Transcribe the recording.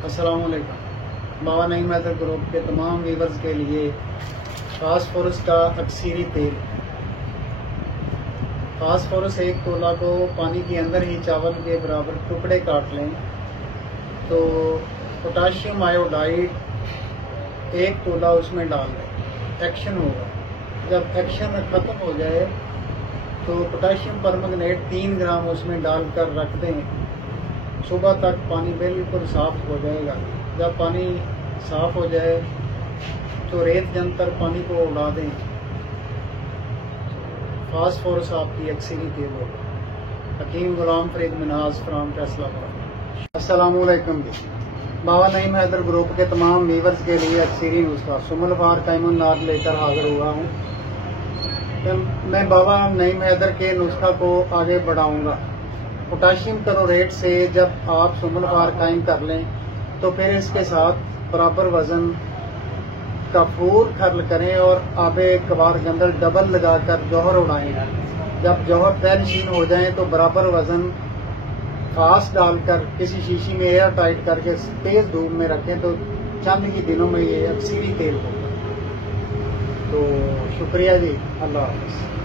अस्सलाम वालेकुम। बाबा नईम हैदर ग्रुप के तमाम व्यूवर्स के लिए फास्फोरस का अक्सीरी तेल। फास्फोरस एक तोला को पानी के अंदर ही चावल के बराबर टुकड़े काट लें तो पोटाशियम आयोडाइड एक तोला उसमें डाल दें। एक्शन होगा, जब एक्शन ख़त्म हो जाए तो पोटाशियम परमंगनेट 3 ग्राम उसमें डालकर रख दें। सुबह तक पानी बिल्कुल साफ़ हो जाएगा। जब पानी साफ़ हो जाए तो रेत जंतर पानी को उड़ा दें। फास्फोरस आपकी अक्सीरी तेल होगा। हकीम गुलाम फरीद मिनहाज फ्राम फैसलाबाद। अस्सलाम वालेकुम जी। बाबा नईम हैदर ग्रुप के तमाम व्यूवर्स के लिए अक्सीरी नुस्खा सुमलफार कायमुन्नाथ लेकर हाजिर हुआ हूँ। मैं बाबा नईम हैदर के नुस्खा को आगे बढ़ाऊंगा। पोटाशियम क्लोरेट से जब आप सुमलफार कायम कर लें तो फिर इसके साथ बराबर वजन कपूर खर्ल करें और आबे कबार गंदल डबल लगाकर जौहर उड़ाएं। जब जौहर तयनशीन हो जाए तो बराबर वजन फास डालकर किसी शीशी में एयर टाइट करके तेज धूप में रखें तो चंद ही दिनों में ये अक्सीरी तेल होगा। तो शुक्रिया जी, अल्लाह हाफ़िज़।